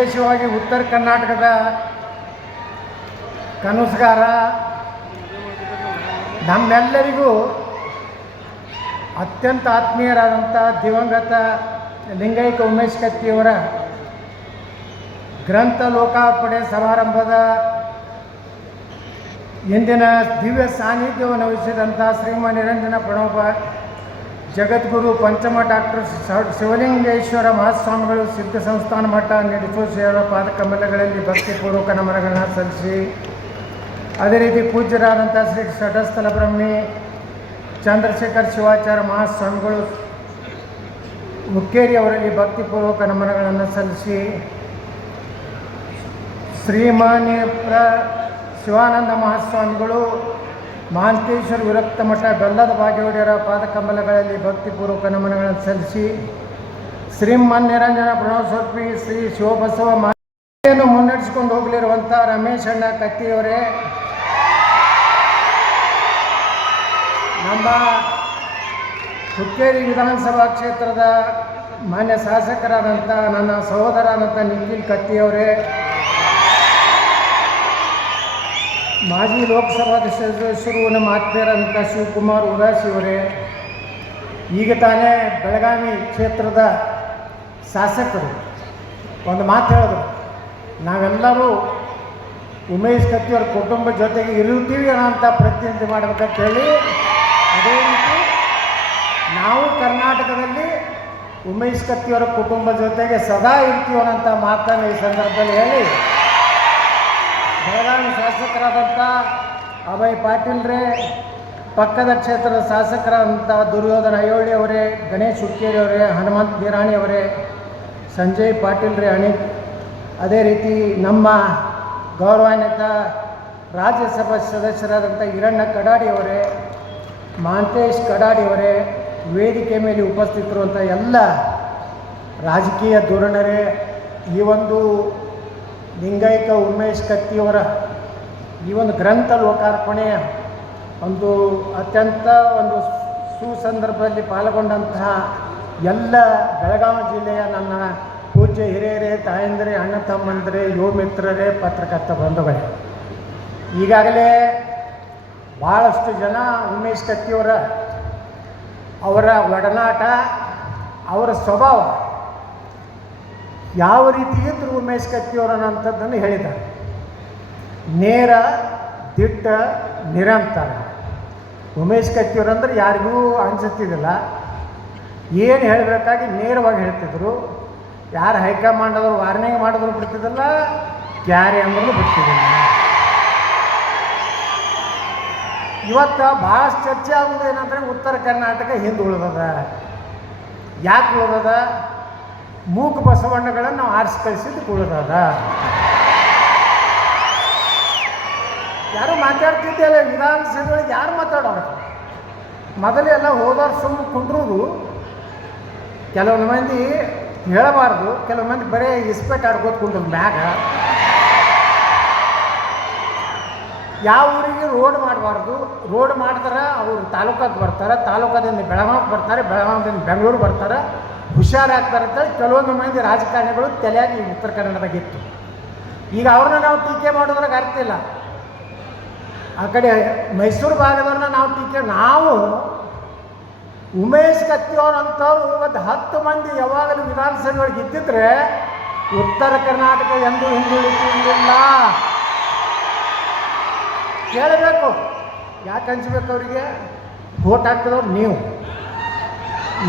ವಿಶೇಷವಾಗಿ ಉತ್ತರ ಕರ್ನಾಟಕದ ಕನಸುಗಾರ ನಮ್ಮೆಲ್ಲರಿಗೂ ಅತ್ಯಂತ ಆತ್ಮೀಯರಾದಂಥ ದಿವಂಗತ ಲಿಂಗೈಕ ಉಮೇಶ್ ಕತ್ತಿಯವರ ಗ್ರಂಥ ಲೋಕಾರ್ಪಣೆ ಸಮಾರಂಭದ ಇಂದಿನ ದಿವ್ಯ ಸಾನ್ನಿಧ್ಯವನ್ನು ವಹಿಸಿದಂಥ ಶ್ರೀಮಾನ್ ನಿರಂಜನ ಪ್ರಣವ ಜಗದ್ಗುರು ಪಂಚಮ ಡಾಕ್ಟರ್ ಶಿವಲಿಂಗೇಶ್ವರ ಮಹಾಸ್ವಾಮಿಗಳು ಸಿದ್ಧ ಸಂಸ್ಥಾನ ಮಠ ನಡೆಸುವ ಸೇವಾ ಪಾದಕಮಲಗಳಲ್ಲಿ ಭಕ್ತಿಪೂರ್ವಕ ನಮನಗಳನ್ನು ಸಲ್ಲಿಸಿ. ಅದೇ ರೀತಿ ಪೂಜ್ಯರಾದಂಥ ಶ್ರೀ ಷಡಸ್ಥಲ ಬ್ರಹ್ಮಿ ಚಂದ್ರಶೇಖರ್ ಶಿವಾಚಾರ್ಯ ಮಹಾಸ್ವಾಮಿಗಳು ಅವರಲ್ಲಿ ಭಕ್ತಿಪೂರ್ವಕ ನಮನಗಳನ್ನು ಸಲ್ಲಿಸಿ. ಶ್ರೀಮಾನ್ಯ ಶಿವಾನಂದ ಮಹಾಸ್ವಾಮಿಗಳು ಮಹಾಂತೇಶ್ವರ ವಿರಕ್ತ ಮಠ ಬೆಲ್ಲದ ಭಾಗ್ಯವಾಡಿಯರ ಪಾದಕಂಬಲಗಳಲ್ಲಿ ಭಕ್ತಿಪೂರ್ವಕ ನಮನಗಳನ್ನು ಸಲ್ಲಿಸಿ ಶ್ರೀಮನ್ ನಿರಂಜನ ಪ್ರಣವಸ್ವರೂಪಿ ಶ್ರೀ ಶಿವಬಸವ ಮಾತೆಯನ್ನು ಮುನ್ನಡೆಸಿಕೊಂಡು ಹೋಗಲಿರುವಂಥ ರಮೇಶ್ ಅಣ್ಣ ಕತ್ತಿಯವರೇ. ನಮ್ಮ ಹುಕ್ಕೇರಿ ವಿಧಾನಸಭಾ ಕ್ಷೇತ್ರದ ಮಾನ್ಯ ಶಾಸಕರಾದಂಥ ನನ್ನ ಸಹೋದರನಾದಂಥ ನಿಖಿಲ್ ಕತ್ತಿಯವರೇ. ಮಾಜಿ ಲೋಕಸಭಾ ಸದಸ್ಯರು ನಮ್ಮ ಆತ್ಮೀಯರಂಥ ಶಿವಕುಮಾರ್ ಉದಾಸಿ ಈಗ ತಾನೇ ಬೆಳಗಾವಿ ಕ್ಷೇತ್ರದ ಶಾಸಕರು ಒಂದು ಮಾತು ಹೇಳಿದ್ರು. ನಾವೆಲ್ಲರೂ ಉಮೇಶ್ ಕತ್ತಿಯವ್ರ ಕುಟುಂಬ ಜೊತೆಗೆ ಇರುತ್ತೀವಿ ಅಂತ ಪ್ರತಿನಿಧಿ ಮಾಡಬೇಕಂತ ಹೇಳಿ, ಅದೇ ರೀತಿ ನಾವು ಕರ್ನಾಟಕದಲ್ಲಿ ಉಮೇಶ್ ಕತ್ತಿಯವರ ಕುಟುಂಬ ಜೊತೆಗೆ ಸದಾ ಇರ್ತೀವಿ ಅನ್ನೋಂಥ ಮಾತನ್ನು ಈ ಸಂದರ್ಭದಲ್ಲಿ ಹೇಳಿ ಬೆಳಗಾವಿ ಶಾಸಕರಾದಂಥ ಅಭಯ್ ಪಾಟೀಲ್ರೇ ಪಕ್ಕದ ಕ್ಷೇತ್ರದ ಶಾಸಕರಾದಂಥ ದುರ್ಯೋಧನ ಅಯ್ಯೋಳಿ ಅವರೇ, ಗಣೇಶ್ ಹುಕ್ಕೇರಿ ಅವರೇ, ಹನುಮಂತ್ ಬಿರಾಣಿ ಅವರೇ, ಸಂಜಯ್ ಪಾಟೀಲ್ರೇ ಅಣಿ ಅದೇ ರೀತಿ ನಮ್ಮ ಗೌರವಾನ್ವಿತ ರಾಜ್ಯಸಭಾ ಸದಸ್ಯರಾದಂಥ ಹಿರಣ್ಣ ಕಡಾಡಿ ಅವರೇ, ಮಾಂತೇಶ್ ಕಡಾಡಿ ಅವರೇ, ವೇದಿಕೆ ಮೇಲೆ ಉಪಸ್ಥಿತರುವಂಥ ಎಲ್ಲ ರಾಜಕೀಯ ಧೋರಣರೇ ಈ ಒಂದು ಲಿಂಗೈಕ ಉಮೇಶ್ ಕತ್ತಿಯವರ ಈ ಒಂದು ಗ್ರಂಥ ಲೋಕಾರ್ಪಣೆ ಒಂದು ಅತ್ಯಂತ ಒಂದು ಸುಸಂದರ್ಭದಲ್ಲಿ ಪಾಲ್ಗೊಂಡಂತಹ ಎಲ್ಲ ಬೆಳಗಾವಿ ಜಿಲ್ಲೆಯ ನನ್ನ ಪೂಜೆ ಹಿರಿಯರೇ, ತಾಯಂದಿರೇ, ಅಣ್ಣ ತಮ್ಮಂದಿರೇ, ಯುವ ಮಿತ್ರರೇ, ಪತ್ರಕರ್ತ ಬಂಧುಗಳೇ. ಈಗಾಗಲೇ ಭಾಳಷ್ಟು ಜನ ಉಮೇಶ್ ಕತ್ತಿಯವರ ಅವರ ಒಡನಾಟ, ಅವರ ಸ್ವಭಾವ ಯಾವ ರೀತಿ ಧ್ರುವ ಉಮೇಶ್ ಕತ್ತಿಯವರು ಅನ್ನೋಂಥದ್ದನ್ನು ಹೇಳಿದ್ದಾರೆ. ನೇರ, ದಿಟ್ಟ, ನಿರಂತರ. ಉಮೇಶ್ ಕತ್ತಿಯವರು ಅಂದ್ರೆ ಯಾರಿಗೂ ಅನಿಸುತ್ತಿದ್ದಿಲ್ಲ. ಏನು ಹೇಳಬೇಕಾಗಿ ನೇರವಾಗಿ ಹೇಳ್ತಿದ್ರು. ಯಾರು ಹೈಕಮಾಂಡ್ ಅವರು ವಾರ್ನಿಂಗ್ ಮಾಡಿದ್ರು ಬಿಡ್ತಿದ್ದಲ್ಲ, ಕ್ಯಾರಿ ಅಂದ್ರೂ ಬಿಡ್ತಿದ್ದಿಲ್ಲ. ಇವತ್ತು ಭಾಳ ಚರ್ಚೆ ಆಗೋದು ಏನಂದ್ರೆ ಉತ್ತರ ಕರ್ನಾಟಕ ಹಿಂದೆ ಉಳಿದದ ಯಾಕೆ ಉಳಿದದ? ಮೂಕ ಬಸವಣ್ಣಗಳನ್ನು ನಾವು ಆರಿಸಿ ಕಳಿಸಿದ್ದು ಉಳಿದದ ಯಾರು ಮಾತಾಡ್ತಿದ್ದೆಲ್ಲ ವಿಧಾನಸಭೆಗಳಿಗೆ ಯಾರು ಮಾತಾಡೋರು? ಮೊದಲೆಲ್ಲ ಹೋದವ್ರು ಸುಮ್ಮನೆ ಕುಂಡ್ರುದು ಕೆಲವೊಂದು ಮಂದಿ ಹೇಳಬಾರ್ದು ಕೆಲವು ಮಂದಿ ಬರೀ ಇಸ್ಪೆಟ್ ಆಡ್ಕೋತ ಕುಂಡ್ರು ಮ್ಯಾಗ. ಯಾವ ಊರಿಗೆ ರೋಡ್ ಮಾಡಬಾರ್ದು, ರೋಡ್ ಮಾಡಿದ್ರೆ ಅವರು ತಾಲೂಕಕ್ಕೆ ಬರ್ತಾರೆ, ತಾಲೂಕದಿಂದ ಬೆಳಗಾವಿಗೆ ಬರ್ತಾರೆ ಬೆಳಗಾವಿಯಿಂದ ಬೆಂಗಳೂರು ಬರ್ತಾರೆ. ಹುಷಾರಾಗ್ತಾರೆ ಅಂತೇಳಿ ಕೆಲವೊಂದು ಮಂದಿ ರಾಜಕಾರಣಿಗಳು ತಲೆಯಾಗಿ ಉತ್ತರ ಕನ್ನಡದಾಗ ಇತ್ತು ಈಗ ಅವ್ರನ್ನ ನಾವು ಟೀಕೆ ಮಾಡೋದ್ರಾಗ ಅರ್ಥ ಇಲ್ಲ. ಆ ಕಡೆ ಮೈಸೂರು ಭಾಗದವ್ರನ್ನ ನಾವು ಟೀಕೆ ನಾವು ಉಮೇಶ್ ಕತ್ತಿಯವ್ರು ಅಂಥವ್ರು ಒಂದು ಹತ್ತು ಮಂದಿ ಯಾವಾಗಲೂ ವಿಧಾನಸಭೆಯೊಳಗೆ ಇದ್ದಿದ್ರೆ ಉತ್ತರ ಕರ್ನಾಟಕ ಎಂದೂ ಹಿಂದುಳಿತಿಲ್ಲ ಕೇಳಬೇಕು. ಯಾಕೆ ಹಂಚ್ಬೇಕು ಅವರಿಗೆ? ವೋಟ್ ಹಾಕಿದವ್ರು ನೀವು.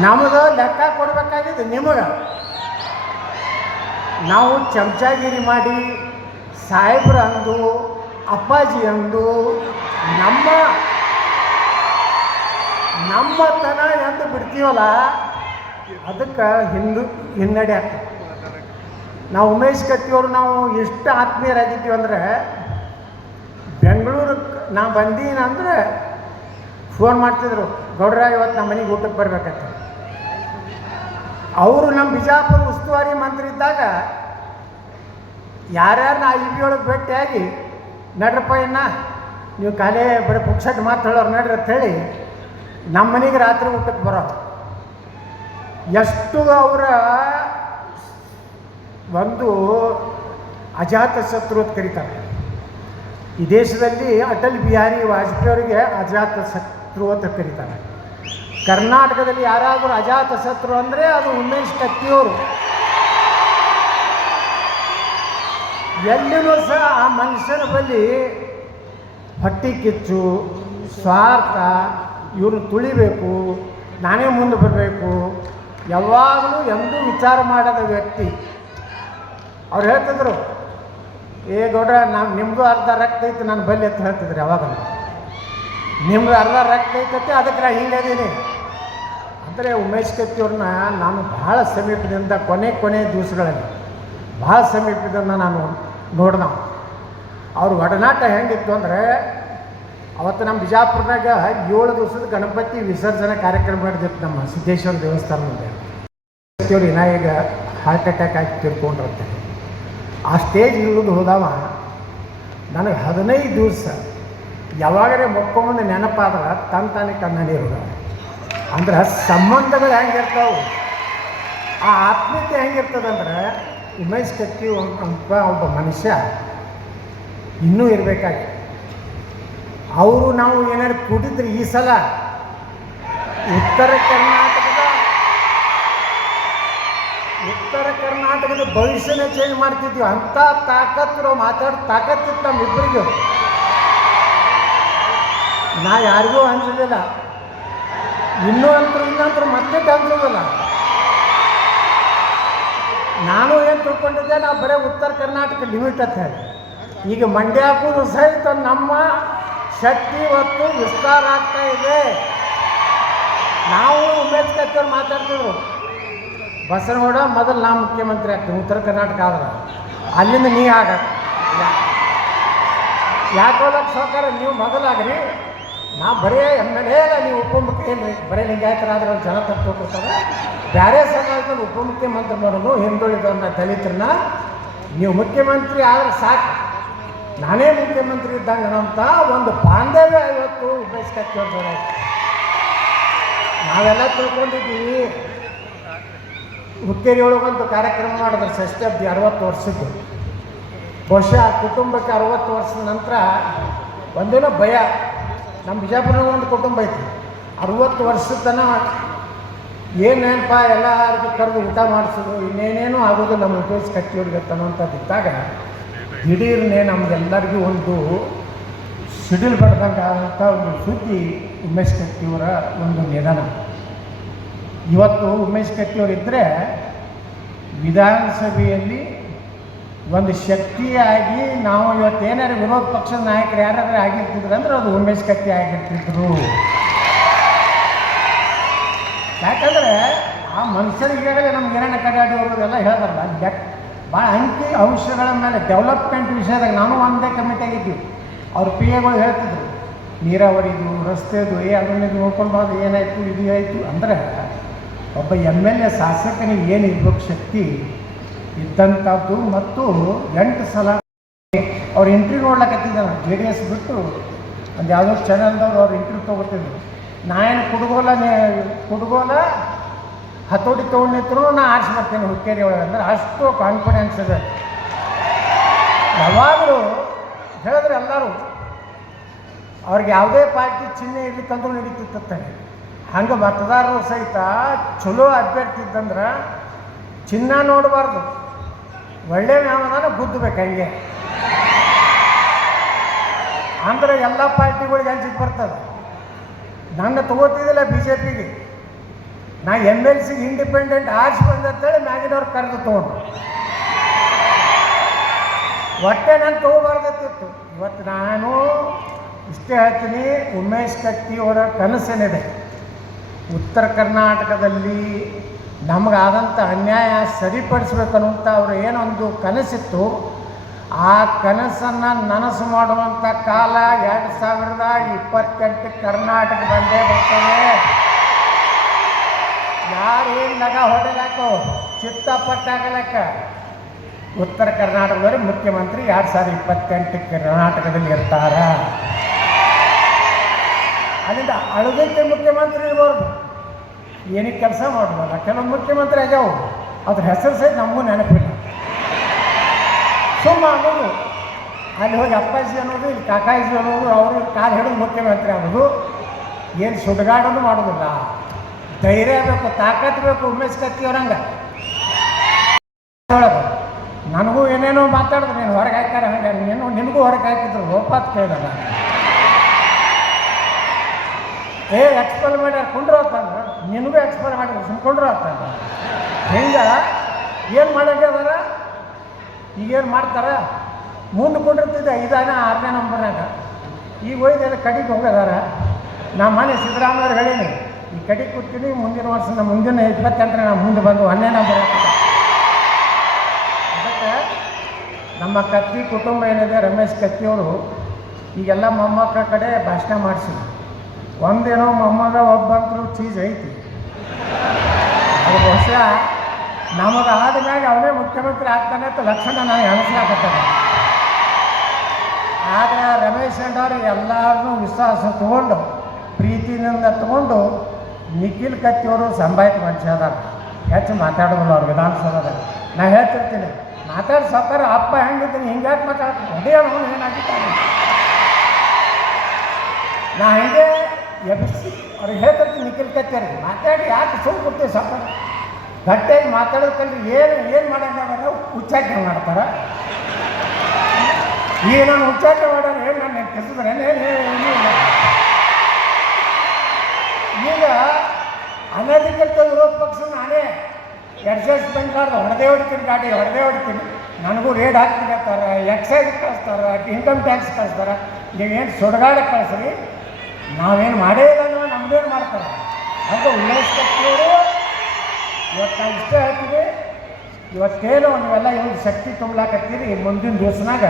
ನಮ್ಮದು ಲೆಕ್ಕ ಕೊಡಬೇಕಾಗಿದೆ ನಿಮಗೆ. ನಾವು ಚಮಚಾಗಿರಿ ಮಾಡಿ, ಸಾಹೇಬ್ರ ಅಂದು, ಅಪ್ಪಾಜಿ ಅಂದು, ನಮ್ಮ ನಮ್ಮತನ ಎಂದು ಬಿಡ್ತೀವಲ್ಲ, ಅದಕ್ಕೆ ಹಿಂದು, ಹಿನ್ನಡೆ ಆಗ್ತದೆ. ನಾವು ಉಮೇಶ್ ಕತ್ತಿಯವರು ನಾವು ಎಷ್ಟು ಆತ್ಮೀಯರಾಗಿದ್ದೀವಿ ಅಂದರೆ ಬೆಂಗಳೂರಿಗೆ ನಾ ಬಂದೀನಂದ್ರೆ ಫೋನ್ ಮಾಡ್ತಿದ್ರು, ಗೌಡ್ರ, ಇವತ್ತು ನಮ್ಮ ಮನೆಗೆ ಊಟಕ್ಕೆ ಬರ್ಬೇಕಂತ. ಅವರು ನಮ್ಮ ಬಿಜಾಪುರ ಉಸ್ತುವಾರಿ ಮಂತ್ರಿ ಇದ್ದಾಗ ಯಾರ್ಯಾರನ್ನ ಆ ಬಿ ಒಳಗೆ ಭೇಟಿಯಾಗಿ ನಡ್ರಪ್ಪ ಇನ್ನ ನೀವು ಕಾಲೇ ಬರೀ ಪುಕ್ಷಕ್ಕೆ ಮಾತು ಹೇಳೋರು ನಡ್ರಿ ಅಂತ ಹೇಳಿ, ನಮ್ಮ ಮನೆಗೆ ರಾತ್ರಿ ಊಟಕ್ಕೆ ಬರೋರು. ಎಷ್ಟು ಅವರ ಒಂದು ಅಜಾತ ಶತ್ರು ಅಂತ ಕರೀತಾರೆ. ಈ ದೇಶದಲ್ಲಿ ಅಟಲ್ ಬಿಹಾರಿ ವಾಜಪೇಯಿ ಅವರಿಗೆ ಅಜಾತ ಶತ್ರು. ಅಂತ ಕರೀತಾರೆ. ಕರ್ನಾಟಕದಲ್ಲಿ ಯಾರಾದರೂ ಅಜಾತ ಶತ್ರು ಅಂದರೆ ಅದು ಉಮೇಶ್ ಕತ್ತಿಯವರು ಎಲ್ಲಿನೂ ಸಹ ಆ ಮನುಷ್ಯನ ಬಳಿ ಹೊಟ್ಟಿ ಕಿಚ್ಚು, ಸ್ವಾರ್ಥ, ಇವರು ತುಳಿಬೇಕು, ನಾನೇ ಮುಂದೆ ಬರಬೇಕು, ಯಾವಾಗಲೂ ಎಂದೂ ವಿಚಾರ ಮಾಡದ ವ್ಯಕ್ತಿ. ಅವ್ರು ಹೇಳ್ತಿದ್ರು, ಏ ಗೌಡ್ರ, ನಾನು ನಿಮ್ಮದು ಅರ್ಧ ರಕ್ತ ಐತಿ ನಾನು ಬಲ್ಲಿ ಅಂತ ಹೇಳ್ತಿದ್ರು ಯಾವಾಗ ನಿಮ್ದು ಅರ್ಧ ರಕ್ತ ಐತೈತಿ, ಅದಕ್ಕೆ ನಾ ಹಿಂಗದೀನಿ ಅಂದರೆ ಉಮೇಶ್ ಕತ್ತಿಯವ್ರನ್ನ ನಾನು ಭಾಳ ಸಮೀಪದಿಂದ, ಕೊನೆ ಕೊನೆ ದಿವಸಗಳಲ್ಲಿ ಭಾಳ ಸಮೀಪದಿಂದ ನಾನು ನೋಡ್ದ. ಅವ್ರ ಒಡನಾಟ ಹೆಂಗಿತ್ತು ಅಂದರೆ, ಅವತ್ತು ನಮ್ಮ ಬಿಜಾಪುರದಾಗ ಏಳು ದಿವಸದ ಗಣಪತಿ ವಿಸರ್ಜನೆ ಕಾರ್ಯಕ್ರಮ ನಡೆದಿತ್ತು ನಮ್ಮ ಸಿದ್ದೇಶ್ವರ ದೇವಸ್ಥಾನದಲ್ಲಿ. ಕತ್ತಿಯವ್ರು ಇನ್ನ ಈಗ ಹಾರ್ಟ್ ಅಟ್ಯಾಕ್ ಆಗಿ ತಿಳ್ಕೊಂಡಿರ್ತೇನೆ ಆ ಸ್ಟೇಜ್ ಇಳಿದು ಹೋದವ, ನನಗೆ ಹದಿನೈದು ದಿವಸ ಯಾವಾಗಲೇ ಮೊಕ್ಕೊಂಬಂದು ನೆನಪಾದ್ರೆ ತನ್ನ ತಾನೇ ಕಣ್ಣಲ್ಲಿ ಇರೋದು. ಅಂದ್ರೆ ಸಂಬಂಧಗಳು ಹೆಂಗಿರ್ತಾವೆ? ಆ ಆತ್ಮೀಯತೆ ಹೆಂಗಿರ್ತದಂದ್ರೆ ಉಮೇಶ್ ಕತ್ತಿ ಒಬ್ಬ ಒಬ್ಬ ಮನುಷ್ಯ ಇನ್ನೂ ಇರಬೇಕಾಗಿ. ಅವರು ನಾವು ಏನಾದ್ರು ಕುಡಿದ್ರೆ ಈ ಸಲ ಉತ್ತರ ಕರ್ನಾಟಕದ ಉತ್ತರ ಕರ್ನಾಟಕದ ಭವಿಷ್ಯನೇ ಚೇಂಜ್ ಮಾಡ್ತಿದ್ವಿ. ಅಂಥ ತಾಕತ್ತು ಮಾತಾಡೋ ತಾಕತ್ತಿತ್ತು ನಮ್ಮಿಬ್ಬರಿಗೂ ನಾ ಯಾರಿಗೂ ಅನ್ಸಲಿಲ್ಲ ಇನ್ನೂ ಅಂತರೂ ಇನ್ನಂತರ ಮತ್ತೆ ಅನ್ಸೋದಿಲ್ಲ ನಾನು ಏನು ತಿಳ್ಕೊಂಡಿದ್ದೆ, ನಾ ಬರೀ ಉತ್ತರ ಕರ್ನಾಟಕ ಲಿಮಿಟ್ ಅಂತ ಹೇಳಿ. ಈಗ ಮಂಡ್ಯಕ್ಕೂ ಸಹಿತ ನಮ್ಮ ಶಕ್ತಿ ಇವತ್ತು ವಿಸ್ತಾರ ಆಗ್ತಾ ಇದೆ. ನಾವು ಉಮೇಶ್ ಕತ್ತೂರು ಮಾತಾಡ್ತಿದ್ರು. ಬಸನಗೌಡ ಮೊದಲು ನಾ ಮುಖ್ಯಮಂತ್ರಿ ಆಗ್ತೀನಿ, ಉತ್ತರ ಕರ್ನಾಟಕ ಆದ್ರೆ. ಅಲ್ಲಿಂದ ನೀ ಆಗ. ಯಾಕೋಲಕ್ಕೆ ಸಹಕಾರ ನೀವು ಮೊದಲಾಗ್ರಿ. ನಾ ಬರೇ ಎಂ ಎಲ್ ಎ ಅಲ್ಲ, ನೀವು ಉಪಮುಖ್ಯಮಂತ್ರಿ ಬರೀ ಲಿಂಗಾಯತರಾದ್ರೆ ಜನ ತಪ್ಪೋಕೊಡ್ತಾರೆ ಬೇರೆ ಸಮಾಜದಲ್ಲಿ ಉಪಮುಖ್ಯಮಂತ್ರಿ ಮಾಡೋದು ಹಿಂದುಳಿದವನ್ನ ದಲಿತರನ್ನ ನೀವು ಮುಖ್ಯಮಂತ್ರಿ ಆದ್ರೆ ಸಾಕು. ನಾನೇ ಮುಖ್ಯಮಂತ್ರಿ ಇದ್ದಂಗೆ ಅಂತ ಒಂದು ಬಾಂಧವ್ಯ ಇವತ್ತು ಉಪಯೋಗಿಸ್ಕೊಳ್ತಾರೆ ನಾವೆಲ್ಲ ತಿಳ್ಕೊಂಡಿದ್ದೀವಿ. ಹುಕ್ಕೇರಿ ಕಾರ್ಯಕ್ರಮ ಮಾಡಿದ್ರೆ ಷಷ್ಠಬ್ದಿ ಅರವತ್ತು ವರ್ಷದ್ದು. ಬಹುಶಃ ಕುಟುಂಬಕ್ಕೆ ಅರವತ್ತು ವರ್ಷದ ನಂತರ ಒಂದೇನೋ ಭಯ. ನಮ್ಮ ಬಿಜಾಪುರ ಒಂದು ಕುಟುಂಬ ಐತಿ. ಅರವತ್ತು ವರ್ಷದ ತನಕ ಏನೇನಪ್ಪ ಎಲ್ಲ ಕರೆದು ಊಟ ಮಾಡಿಸೋದು, ಇನ್ನೇನೇನು ಆಗೋದು ನಮ್ಮ ಉಪಯೋಗ ಕಟ್ಟಿಯವ್ರಿಗೆ ಅನ್ನೋಂಥದ್ದು ಇದ್ದಾಗ ದಿಢೀರ್ನೇ ನಮ್ಗೆಲ್ಲರಿಗೂ ಒಂದು ಸಿಡಿಲ್ ಬಡ್ದಂಗೆ ಆದಂಥ ಒಂದು ಸುದ್ದಿ ಉಮೇಶ್ ಕಟ್ಟಿಯವರ ಒಂದು ನಿಧನ. ಇವತ್ತು ಉಮೇಶ್ ಕಟ್ಟಿಯವ್ರು ಇದ್ದರೆ ವಿಧಾನಸಭೆಯಲ್ಲಿ ಒಂದು ಶಕ್ತಿಯಾಗಿ ನಾವು ಇವತ್ತು ಏನಾರು ವಿರೋಧ ಪಕ್ಷದ ನಾಯಕರು ಯಾರಾದ್ರೂ ಆಗಿರ್ತಿದ್ರು ಅಂದ್ರೆ ಅದು ಉಮೇಶ್ ಕತ್ತಿ ಆಗಿರ್ತಿದ್ರು. ಯಾಕಂದರೆ ಆ ಮನುಷ್ಯರಿಗೆ ಹೇಳಿದ್ರೆ ನಮ್ಗೆ ಏನೇನು ಕಡಾಡಿ ಹೋಗೋದೆಲ್ಲ ಹೇಳ್ತಾರಲ್ಲ ಡೆಕ್ ಭಾಳ ಅಂಕಿ ಅಂಶಗಳ ಮೇಲೆ ಡೆವಲಪ್ಮೆಂಟ್ ವಿಷಯದಾಗ ನಾನು ಒಂದೇ ಕಮಿಟಿ ಆಗಿದ್ವಿ. ಅವ್ರ ಪಿ ಎಗಳು ಹೇಳ್ತಿದ್ರು ನೀರಾವರಿದು ರಸ್ತೆದು ಏ ಅದನ್ನ ನೋಡ್ಕೊಂಡು ಅದು ಏನಾಯಿತು, ಇದು ಆಯಿತು ಅಂದರೆ ಒಬ್ಬ ಎಂ ಎಲ್ ಎ ಶಾಸಕನಿಗೆ ಏನು ಇರ್ಬೇಕು ಶಕ್ತಿ ಇದ್ದಂಥದ್ದು ಮತ್ತು ಎಂಟು ಸಲ ಅವ್ರು ಇಂಟ್ರ್ಯೂ ನೋಡ್ಲಕತ್ತಿದ್ದ ಜೆ ಡಿ ಎಸ್ ಬಿಟ್ಟು ಒಂದು ಯಾವುದೋ ಚಾನಲ್ದವ್ರು ಅವ್ರು ಇಂಟ್ರ್ಯೂ ತೊಗೋತಿದ್ರು ನಾ ಏನು ಕುಡುಗೋಲ ಕುಡುಗೋಲ, ಹತೋಟಿ ತೊಗೊಂಡಿದ್ರು, ನಾ ಆರಿಸಿ ಬರ್ತೇನೆ ಹುಕ್ಕೇರಿ ಒಳಗೆ ಅಂದ್ರೆ ಅಷ್ಟು ಕಾನ್ಫಿಡೆನ್ಸ್ ಇದೆ. ಯಾವಾಗಲೂ ಹೇಳಿದ್ರೆ ಎಲ್ಲರೂ, ಅವ್ರಿಗೆ ಯಾವುದೇ ಪಾರ್ಟಿ ಚಿಹ್ನೆ ಇರ್ಲಿಕ್ಕಂದ್ರೂ ನಡೀತಿರ್ತಾರೆ ಹಂಗೆ ಮತದಾರರು ಸಹಿತ ಚಲೋ ಅಭ್ಯರ್ಥಿ ಇದ್ದಂದ್ರೆ ಚಿನ್ನ ನೋಡಬಾರ್ದು. ಒಳ್ಳೆ ಯಾವನಾನ ಗುದ್ದಬೇಕು ಹಂಗೆ. ಅಂದ್ರೆ ಎಲ್ಲ ಪಾರ್ಟಿಗಳಿಗೆ ಅಂಜಿಗೆ ಬರ್ತದೆ. ನನ್ನ ತಗೋತಿದ್ದಿಲ್ಲ ಬಿ ಜೆ ಪಿಗೆ ನಾ ಎಂ ಎಲ್ ಸಿ ಇಂಡಿಪೆಂಡೆಂಟ್ ಆರ್ಸಿ ಬಂದಂತೇಳಿ ಮ್ಯಾಗಿನವ್ರು ಕರೆದು ತಗೊಂಡು ಹೊಟ್ಟೆ ನಾನು ತೊಗೋಬಾರ್ದತ್ತಿತ್ತು ಇವತ್ತು ನಾನು ಇಷ್ಟೇ ಹೇಳ್ತೀನಿ, ಉಮೇಶ್ ಕತ್ತಿಯವರ ಕನಸೇನಿದೆ. ಉತ್ತರ ಕರ್ನಾಟಕದಲ್ಲಿ ನಮಗಾದಂಥ ಅನ್ಯಾಯ ಸರಿಪಡಿಸ್ಬೇಕನ್ನುವಂಥ ಅವರು ಏನೊಂದು ಕನಸಿತ್ತು, ಆ ಕನಸನ್ನು ನನಸು ಮಾಡುವಂಥ ಕಾಲ ಎರಡು ಸಾವಿರದ ಇಪ್ಪತ್ತೆಂಟು ಕರ್ನಾಟಕ ಬಂದೇ ಬರ್ತದೆ. ಯಾರು ಏನು ನಗ ಹೊಡೆದಾಕೋ ಚಿತ್ತ ಪಟ್ಟಾಗಲಕ್ಕ ಉತ್ತರ ಕರ್ನಾಟಕದವರು ಮುಖ್ಯಮಂತ್ರಿ ಎರಡು ಸಾವಿರದ ಇಪ್ಪತ್ತೆಂಟಕ್ಕೆ ಕರ್ನಾಟಕದಲ್ಲಿ ಇರ್ತಾರ. ಅಲ್ಲಿಂದ ಅಳುದಕ್ಕೆ ಮುಖ್ಯಮಂತ್ರಿ ಇರ್ಬಾರ್ದು ಏನಕ್ಕೆ ಕೆಲಸ ಮಾಡಬಾರ ಕೆಲವೊಂದು ಮುಖ್ಯಮಂತ್ರಿ ಆಗ್ಯಾವ. ಅದ್ರ ಹೆಸರು ಸಹಿತ ನಮಗೂ ನೆನಪಿಲ್ಲ. ಸುಮ್ಮ ಅನ್ನೋದು. ಅಲ್ಲಿ ಹೋಗಿ ಅಪ್ಪಾಜಿ ಅನ್ನೋದು, ಇಲ್ಲಿ ಕಾಕಾಜಿ ಅನ್ನೋದು, ಅವರು ಕಾಲು ಹಿಡಿದು ಮುಖ್ಯಮಂತ್ರಿ ಅನ್ನೋದು ಏನು ಸುಡ್ಗಾಡೋದು ಮಾಡೋದಿಲ್ಲ. ಧೈರ್ಯ ಬೇಕು ತಾಕತ್ತು ಬೇಕು, ಉಮೇಶ್ ಕತ್ತಿ ಅವ್ರಂಗೆ. ನನಗೂ ಏನೇನೋ ಮಾತಾಡಿದ್ರು, ನೀನು ಹೊರಗೆ ಹಾಕ್ಯಾರ ಹಂಗೆ ನೀನು, ನಿನಗೂ ಹೊರಗೆ ಹಾಕಿದ್ರು ಗೋಪಾತ್ ಕೇಳಿದಲ್ಲ ಏ ಎಕ್ಸ್ಪೆಲ್ ಮಾಡ್ಯಾರ, ಕುಂಡ್ರು ಅಂತಂದ್ರೆ ನಿನಗೂ ಎಕ್ಸ್ಪೆಲ್ ಮಾಡಿ ಸುಮ್ಕೊಂಡ್ರು ಅಂತಂದ್ರೆ ಹಿಂಗೆ? ಏನು ಮಾಡಂಗ್ಯದಾರ ಈಗೇನು ಮಾಡ್ತಾರೆ? ಮುಂದೆ ಕುಂಡಿರ್ತಿದ್ದೆ, ಐದಾನ, ಆರನೇ ನಂಬರ್ನಾಗ ಈಗ ಒಯ್ದೆಲ್ಲ ಕಡಿಗೆ ಹೋಗದಾರ ನಾ ಮನೆ ಸಿದ್ದರಾಮಯ್ಯವ್ರು ಹೇಳೀನಿ, ಈ ಕಡೆ ಕೂತೀನಿ ಮುಂದಿನ ವರ್ಷ ನಮ್ಮ ಮುಂದಿನ ಇಪ್ಪತ್ತೆಂಟರ ನಾವು ಮುಂದೆ ಬಂದು ಹನ್ನೆ ನಂಬರ್ ಅದಕ್ಕೆ ನಮ್ಮ ಕತ್ತಿ ಕುಟುಂಬ ಏನಿದೆ, ರಮೇಶ್ ಕತ್ತಿಯವರು, ಈಗೆಲ್ಲ ಮೊಮ್ಮಕ್ಕಳ ಕಡೆ ಭಾಷಣ ಮಾಡಿಸಿ ಒಂದೇನೋ ಮೊಮ್ಮಗ, ಒಬ್ಬಂತರೂ ಚೀಸ್ ಐತಿ. ಬಹುಶಃ ನಮಗೆ ಆದ ಮ್ಯಾಗ ಅವನೇ ಮುಖ್ಯಮಂತ್ರಿ ಆಗ್ತಾನೆ ಅಂತ ಲಕ್ಷಣ ನಾನು ಅನಿಸ್ಲಾಕತ್ತೇನೆ ಆದರೆ ರಮೇಶ್ ಅಣ್ಣವ್ರು ಎಲ್ಲರನ್ನೂ ವಿಶ್ವಾಸ ತಗೊಂಡು ಪ್ರೀತಿನಿಂದ ತಗೊಂಡು ನಿಖಿಲ್ ಕತ್ತಿಯವರು ಸಂಭಾಯ್ತ ಮನುಷ್ಯ ಅದಾರ. ಹೆಚ್ಚು ಮಾತಾಡೋದಿಲ್ಲ ಅವ್ರು ವಿಧಾನಸೌಧದಾಗ ನಾ ಹೇಳ್ತಿರ್ತೀನಿ, ಮಾತಾಡಿ ಸಕ್ಕರೆ ಅಪ್ಪ ಹೆಂಗಿದ್ದೀನಿ ಹಿಂಗ್ಯಾಕೆ ಮಾತಾಡ್ತೀನಿ ಅದೇ ಅವನು ಏನಾಗಿದ್ದಾನೆ ನಾ ಹಿಂಗೆ ಎಬ್ಬಿಸಿ. ಅವ್ರಿಗೆ ಹೇಳ್ತಿರ್ತೀನಿ ನಿಖಿಲ್ ಕತ್ತಿಯವ್ರಿಗೆ ಮಾತಾಡಿ, ಯಾಕೆ ಸುಳ್ಳು ಕೊಡ್ತೀವಿ ಸಾಕು? ಗಟ್ಟಿಯಾಗಿ ಮಾತಾಡೋದಕ್ಕಲ್ಲಿ ಏನು ಏನು ಮಾಡೋಂಗಾಗ ಉಚ್ಚಾಟನೆ ಮಾಡ್ತಾರೆ. ಈಗ ನಾನು ಉಚ್ಚಾಟನೆ ಮಾಡೋಣ ಏನು ನಾನು ಕೆಸಿದ್ರೆ? ಈಗ ಅನಧಿಕೃತ ವಿರೋಧ ಪಕ್ಷ ನಾನೇ ಎಕ್ಸೈಸ್ ಬಂದ್ಲಾರ್ದು ಹೊಡೆದೇ ಹೊಡಿತೀನಿ ಗಾಡಿ, ಹೊಡೆದೇ ಹೊಡಿತೀನಿ. ನನಗೂ ರೇಡ್ ಹಾಕ್ತಿರ್ತಾರೆ ಎಕ್ಸೈಸ್ ಕಳಿಸ್ತಾರೆ ಇನ್ಕಮ್ ಟ್ಯಾಕ್ಸ್ ಕಳಿಸ್ತಾರೆ. ಏನು ಸುಡಗಾಡಕ್ಕೆ ಕಳಿಸ್ರಿ? ನಾವೇನು ಮಾಡೇ ಇಲ್ಲ ಅನ್ನೋ ನಮ್ದೇನು ಮಾಡ್ತಾರೆ? ಅಂತ ಉಲ್ಲೇಖ ಇವತ್ತು ನಾವು ಇಷ್ಟೇ ಹೇಳ್ತೀವಿ ಇವತ್ತೇನು ನೀವೆಲ್ಲ ಇವ್ರಿಗೆ ಶಕ್ತಿ ತುಂಬಲಾಕತ್ತೀರಿ? ಮುಂದಿನ ದಿವಸನಾಗ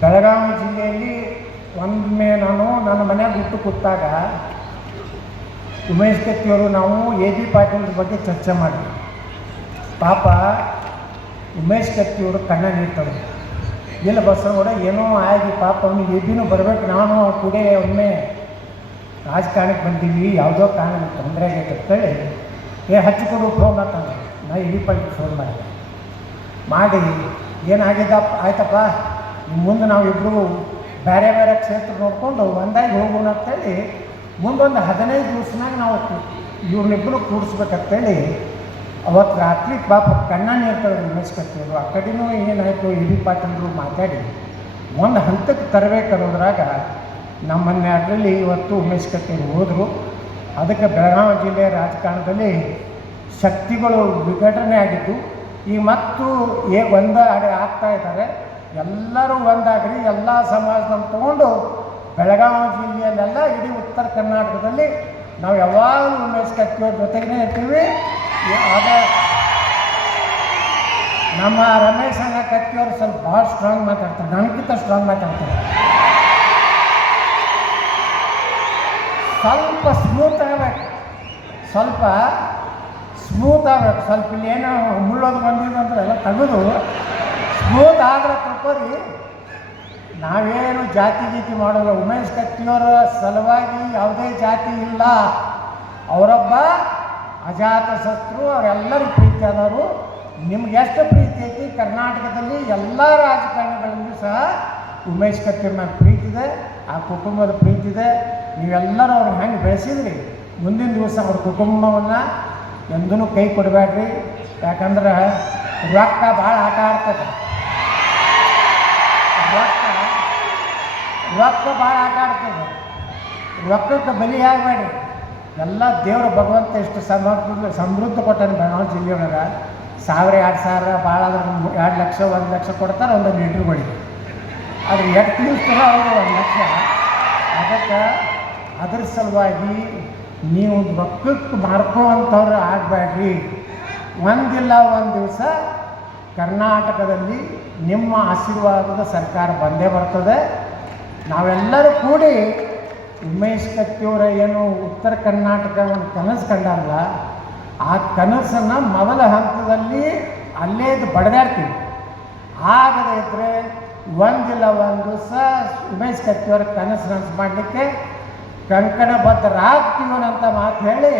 ಬೆಳಗಾವಿ ಜಿಲ್ಲೆಯಲ್ಲಿ ಒಮ್ಮೆ ನಾನು ನನ್ನ ಮನೆಯಾಗ ಬಿಟ್ಟು ಕೂತಾಗ ಉಮೇಶ್ ಕತ್ತಿಯವರು ನಾವು ಎ ಬಿ ಪಾಟೀಲ್ ಬಗ್ಗೆ ಚರ್ಚೆ ಮಾಡಿದ್ವಿ. ಪಾಪ ಉಮೇಶ್ ಕತ್ತಿಯವರು ಕಣ್ಣ ನೀಡ್ತಾರೆ ಇಲ್ಲ ಬಸವಗೌಡ ಏನೋ ಆಗಿ ಪಾಪ ಅವನಿಗೆ ಎ ಬಿನೂ ಬರಬೇಕು, ನಾನು ಕೂಡ ಒಮ್ಮೆ ರಾಜಕಾರಣಕ್ಕೆ ಬಂದೀವಿ ಯಾವುದೋ ಕಾರಣ ತೊಂದರೆ ಆಗೈತೆ ಅಂತೇಳಿ ಏ ಹಚ್ಚಿಕೊಡು ಫೋನ್ ಮಾಡ್ತಾನೆ ನಾ ಇಡೀ ಪಟ್ಟಿ ಫೋನ್ ಮಾಡಿದೆ. ಮಾಡಿ ಏನಾಗಿದ್ದಪ್ಪ ಆಯ್ತಪ್ಪ ಮುಂದೆ ನಾವಿಬ್ಬರು ಬೇರೆ ಬೇರೆ ಕ್ಷೇತ್ರ ನೋಡಿಕೊಂಡು ಒಂದಾಗಿ ಹೋಗೋಣ ಅಂತೇಳಿ ಮುಂದೊಂದು ಹದಿನೈದು ದಿವಸನಾಗ ನಾವು ಇವ್ರನ್ನಿಬ್ಬರು ಕೂಡಿಸ್ಬೇಕಂತೇಳಿ, ಅವತ್ತು ರಾತ್ರಿ ಪಾಪ ಕಣ್ಣ ನೀರ್ತಾರೆ ಉಮೇಶ್ ಕತ್ತಿಯವರು ಆ ಕಡೆನೂ ಏನಾಯಿತು, ಇಡೀ ಪಾಟಿಲ್ರು ಮಾತಾಡಿ, ಒಂದು ಹಂತಕ್ಕೆ ತರಬೇಕು ಅನ್ನೋದ್ರಾಗ ನಮ್ಮನ್ನೆರಡರಲ್ಲಿ ಇವತ್ತು ಉಮೇಶ್ ಕಟ್ಟಿ ಹೋದರು. ಅದಕ್ಕೆ ಬೆಳಗಾವಿ ಜಿಲ್ಲೆಯ ರಾಜಕಾರಣದಲ್ಲಿ ಶಕ್ತಿಗಳು ವಿಘಟನೆ ಆಗಿದ್ದು, ಈ ಮತ್ತು ಏ ಒಂದ ಅಡೆ ಆಗ್ತಾ ಇದ್ದಾರೆ. ಎಲ್ಲರೂ ಒಂದಾಗ್ರಿ, ಎಲ್ಲ ಸಮಾಜದಲ್ಲಿ ತಗೊಂಡು ಬೆಳಗಾವಿ ಜಿಲ್ಲೆಯಲ್ಲೆಲ್ಲ ಇಡೀ ಉತ್ತರ ಕರ್ನಾಟಕದಲ್ಲಿ ನಾವು ಯಾವಾಗಲೂ ಉಮೇಶ್ ಕತ್ತಿಯವ್ರ ಜೊತೆಗೇ ಇರ್ತೀವಿ. ಆಗ ನಮ್ಮ ರಮೇಶ್ ಅಣ್ಣ ಕತ್ತಿಯವರು ಸ್ವಲ್ಪ ಭಾಳ ಸ್ಟ್ರಾಂಗ್ ಮಾತಾಡ್ತಾರೆ. ನನಗಿಂತ ಸ್ಟ್ರಾಂಗ್ ಮಾತಾಡ್ತಾರೆ. ಸ್ವಲ್ಪ ಸ್ಮೂತ್ ಆಗಬೇಕು. ಸ್ವಲ್ಪ ಸ್ಮೂತ್ ಆಗಬೇಕು. ಸ್ವಲ್ಪ ಇಲ್ಲಿ ಏನೋ ಮುಳ್ಳೋದು ಬಂದಿದೆ ಅಂದ್ರೆ ಎಲ್ಲ ತೆಗೆದು. ಸ್ಮೂತ್ ಆದ್ರೆ ತಪ್ಪರಿ ನಾವೇನು ಜಾತಿ ಗೀತಿ ಮಾಡೋಲ್ಲ. ಉಮೇಶ್ ಕತ್ತಿಯವರ ಸಲುವಾಗಿ ಯಾವುದೇ ಜಾತಿ ಇಲ್ಲ. ಅವರೊಬ್ಬ ಅಜಾತ ಶತ್ರು, ಅವರೆಲ್ಲರೂ ಪ್ರೀತಿ ಆದವರು. ನಿಮ್ಗೆ ಎಷ್ಟು ಪ್ರೀತಿ ಐತಿ? ಕರ್ನಾಟಕದಲ್ಲಿ ಎಲ್ಲ ರಾಜಕಾರಣಿಗಳಲ್ಲೂ ಸಹ ಉಮೇಶ್ ಕತ್ತಿಯವ್ರ ಮೇಲೆ ಪ್ರೀತಿ ಇದೆ. ಆ ಕುಟುಂಬದ ಪ್ರೀತಿ ಇದೆ. ನೀವೆಲ್ಲರೂ ಅವ್ರ ಹೆಂಗೆ ಬೆಳೆಸಿದ್ರಿ? ಮುಂದಿನ ದಿವಸ ಅವ್ರ ಕುಟುಂಬವನ್ನು ಎಂದೂ ಕೈ ಕೊಡಬೇಡ್ರಿ. ಯಾಕಂದ್ರೆ ರೊಕ್ಕ ಭಾಳ ಆಟ ಆಡ್ತದೆ. ರೊಕ್ಕ ರೊಕ್ಕ ಭಾಳ ಆಟ ಆಡ್ತದೆ. ರೊಕ್ಕಕ್ಕೆ ಬಲಿ ಆಗಬೇಡ್ರಿ ಎಲ್ಲ ದೇವ್ರ ಭಗವಂತ ಎಷ್ಟು ಸಮೃದ್ಧ ಸಮೃದ್ಧ ಕೊಟ್ಟಾನೆ ಬೆಳಗಾವಿ ಜಿಲ್ಲೆಯೊಳಗೆ ಸಾವಿರ, ಎರಡು ಸಾವಿರ, ಭಾಳ ಆದ್ರೆ ಎರಡು ಲಕ್ಷ, ಒಂದು ಲಕ್ಷ ಕೊಡ್ತಾರೆ, ಒಂದು ಲೀಟ್ರುಗಳಿಗೆ ಆದ್ರೆ ಎಷ್ಟು ತಿಳಿಸ್ತಾರೋ ಅವರು ಒಂದು ಲಕ್ಷ. ಅದಕ್ಕೆ ಅದ್ರ ಸಲುವಾಗಿ ನೀವು ರೊಕ್ಕಕ್ಕೆ ಮಾರ್ಕೋವಂಥವ್ರು ಆಗಬೇಡ್ರಿ ಒಂದಿಲ್ಲ ಒಂದು ದಿವಸ ಕರ್ನಾಟಕದಲ್ಲಿ ನಿಮ್ಮ ಆಶೀರ್ವಾದದ ಸರ್ಕಾರ ಬಂದೇ ಬರ್ತದೆ. ನಾವೆಲ್ಲರೂ ಕೂಡಿ ಉಮೇಶ್ ಕತ್ತಿಯವರ ಏನು ಉತ್ತರ ಕರ್ನಾಟಕ ಒಂದು ಕನಸು ಕಂಡಲ್ಲ ಆ ಕನಸನ್ನು ಮೊದಲ ಹಂತದಲ್ಲಿ ಅಲ್ಲೇ ಇದು ಬಡದಾಡ್ತೀವಿ. ಆಗದೇ ಇದ್ದರೆ ಒಂದಿಲ್ಲ ಒಂದು ದಿವಸ ಉಮೇಶ್ ಕತ್ತಿಯವರ ಕನಸು ನನಸು ಮಾಡಲಿಕ್ಕೆ ಕಂಕಣಬದ್ಧರಾಗ್ತೀವನಂತ ಮಾತು ಹೇಳಿ.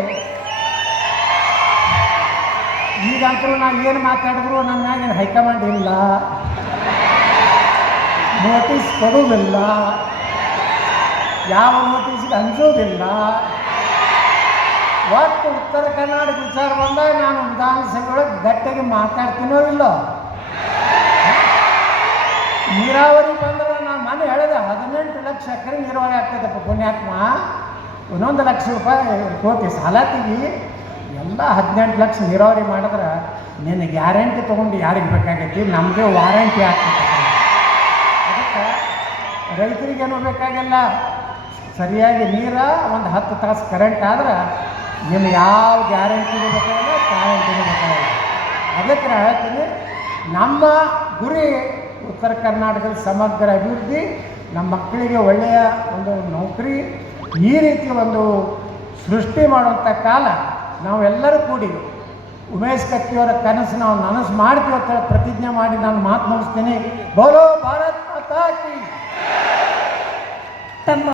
ಈಗಂತೂ ನಾವು ಏನು ಮಾತಾಡಿದ್ರು ನನ್ನ ಮ್ಯಾಗಿನ ಹೈಕಮಾಂಡ್ ಇಲ್ಲ. ನೋಟಿಸ್ ಕೊಡುವುದಿಲ್ಲ. ಯಾವ ನೋಟಿಸ್ಗೆ ಅಂಜೋದಿಲ್ಲ ಒಟ್ಟು ಉತ್ತರ ಕರ್ನಾಟಕ ವಿಚಾರ ಬಂದಾಗ ನಾನು ವಿಧಾನಸಭೆಯೊಳಗೆ ಗಟ್ಟಿಗೆ ಮಾತಾಡ್ತೀನೋ ಇಲ್ಲೋ? ನೀರಾವರಿ ಬಂದ್ರೆ ಲಕ್ಷ ಎಕರೆ ನೀರಾವರಿ ಆಗ್ತದಪ್ಪ ಪುಣ್ಯಾತ್ಮ. ಒಂದೊಂದು ಲಕ್ಷ ರೂಪಾಯಿ, ಕೋಟಿ ಸಾಲ ತೆಗಿ ಎಲ್ಲ ಹದಿನೆಂಟು ಲಕ್ಷ ನೀರಾವರಿ ಮಾಡಿದ್ರೆ ನಿನ್ನ ಗ್ಯಾರಂಟಿ ತೊಗೊಂಡು ಯಾರಿಗೆ ಬೇಕಾಗೈತಿ? ನಮಗೆ ವಾರಂಟಿ ಆಗ್ತದೆ. ಅದಕ್ಕೆ ರೈತರಿಗೇನು ಬೇಕಾಗಿಲ್ಲ. ಸರಿಯಾಗಿ ನೀರ, ಒಂದು ಹತ್ತು ತಾಸು ಕರೆಂಟ್ ಆದ್ರೆ ನಿಮ್ಗೆ ಯಾವ ಗ್ಯಾರಂಟಿನೂ ಬೇಕಾಗಿಲ್ಲ ಗ್ಯಾರಂಟಿನೂ ಬೇಕಾಗಿಲ್ಲ. ಅದಕ್ಕೆ ನಾನು ಹೇಳ್ತೀನಿ, ನಮ್ಮ ಗುರಿ ಉತ್ತರ ಕರ್ನಾಟಕದ ಸಮಗ್ರ ಅಭಿವೃದ್ಧಿ ನಮ್ಮ ಮಕ್ಕಳಿಗೆ ಒಳ್ಳೆಯ ಒಂದು ನೌಕರಿ ಈ ರೀತಿ ಒಂದು ಸೃಷ್ಟಿ ಮಾಡುವಂಥ ಕಾಲ ನಾವೆಲ್ಲರೂ ಕೂಡಿ ಉಮೇಶ್ ಕತ್ತಿಯವರ ಕನಸು ನಾವು ನನಸು ಮಾಡ್ತೀವಿ ಅಂತ ಪ್ರತಿಜ್ಞೆ ಮಾಡಿ ನಾನು ಮಾತು ಮುಗಿಸ್ತೀನಿ. ಬೋಲೋ ಭಾರತ್ ಮಾತಾಕಿ ತಮ್ಮ